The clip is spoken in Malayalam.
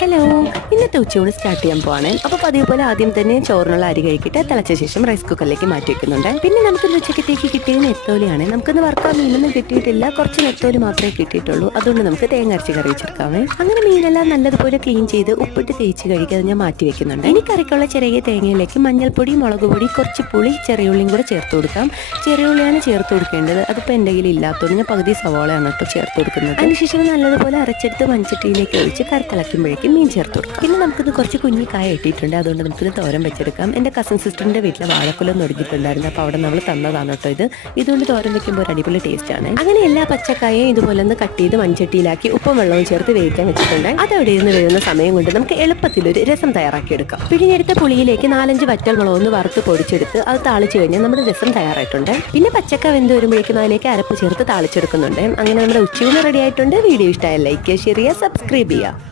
ഹലോ, ഇന്നത്തെ ഉച്ചയൂണ് സ്റ്റാർട്ട് ചെയ്യാൻ പോവാണ്. അപ്പോൾ പതിവ് പോലെ ആദ്യം തന്നെ ചോറിനുള്ള അരി കഴിക്കിട്ട് തിളച്ച ശേഷം റൈസ് കുക്കറിലേക്ക് മാറ്റി വെക്കുന്നുണ്ട്. പിന്നെ നമുക്ക് ഉച്ചക്കത്തേക്ക് കിട്ടിയത് നെത്തോലിയാണ്. നമുക്കിന്ന് വറുക്കാൻ മീനൊന്നും കിട്ടിയിട്ടില്ല, കുറച്ച് നെത്തോലി മാത്രമേ കിട്ടിയിട്ടുള്ളൂ. അതുകൊണ്ട് നമുക്ക് തേങ്ങ അരച്ച് കറി വെച്ചെടുക്കാമേ. അങ്ങനെ മീനെല്ലാം നല്ലതുപോലെ ക്ലീൻ ചെയ്ത് ഉപ്പിട്ട് തേച്ച് കഴിക്കാതെ ഞാൻ മാറ്റി വെക്കുന്നുണ്ട്. ഇനി കറിക്കുള്ള ചെറിയ തേങ്ങയിലേക്ക് മഞ്ഞൾപ്പൊടി, മുളക് പൊടി, കുറച്ച് പുളി, ചെറിയ ഉള്ളിയും കൂടെ ചേർത്ത് കൊടുക്കാം. ചെറിയ ഉള്ളിയാണ് ചേർത്ത് കൊടുക്കേണ്ടത്. അതിപ്പോൾ എൻ്റെ കയ്യിൽ ഇല്ലാത്തതുകൊണ്ട് ഞാൻ പകുതി സവാളയാണ് കേട്ടോ ചേർത്ത് കൊടുക്കുന്നത്. അതിനുശേഷം നല്ലതുപോലെ അരച്ചെടുത്ത് മൺചട്ടിയിലേക്ക് ഒഴിച്ച് കറി തിളയ്ക്കുമ്പോഴേക്കും മീൻ ചേർത്ത് കൊടുക്കാം. പിന്നെ നമുക്കിന്ന് കുറച്ച് കുഞ്ഞി കായ ഇട്ടിട്ടുണ്ട്, അതുകൊണ്ട് നമുക്കിത് തോരൻ വെച്ചെടുക്കാം. എൻ്റെ കസിൻ സിസ്റ്ററിൻ്റെ വീട്ടിലെ വാഴക്കുലം ഒടിഞ്ഞിട്ടുണ്ടായിരുന്നു, അപ്പോൾ അവിടെ നമ്മൾ തന്നതാണ് കേട്ടോ ഇതുകൊണ്ട് തോരൻ വെക്കുമ്പോൾ ഒരു അടിപൊളി ടേസ്റ്റ് ആണ്. അങ്ങനെ എല്ലാ പച്ചക്കായയും ഇതുപോലെ ഒന്ന് കട്ട് ചെയ്ത് മൺചട്ടിയിലാക്കി ഉപ്പും വെള്ളവും ചേർത്ത് വേവിക്കാൻ വെച്ചിട്ടുണ്ട്. അതവിടെ ഇരുന്ന് വരുന്ന സമയം കൊണ്ട് നമുക്ക് എളുപ്പത്തിലൊരു രസം തയ്യാറാക്കി എടുക്കാം. പിഴിഞ്ഞെടുത്ത പുളിയിലേക്ക് 4-5 വറ്റൽ മുളകൊന്ന് വറുത്ത് പൊടിച്ചെടുത്ത് അത് താളിച്ച് കഴിഞ്ഞാൽ നമ്മുടെ രസം തയ്യാറായിട്ടുണ്ട്. പിന്നെ പച്ചക്ക വെന്ത് വരുമ്പോഴേക്കും അതിലേക്ക് അരപ്പ് ചേർത്ത് താളിച്ചെടുക്കുന്നുണ്ട്. അങ്ങനെ നമ്മുടെ ഉച്ചയൂണ് റെഡി ആയിട്ടുണ്ട്. വീഡിയോ ഇഷ്ടമായ ലൈക്ക് ചെയ്യുക, ഷെയർ ചെയ്യുക, സബ്സ്ക്രൈബ് ചെയ്യുക.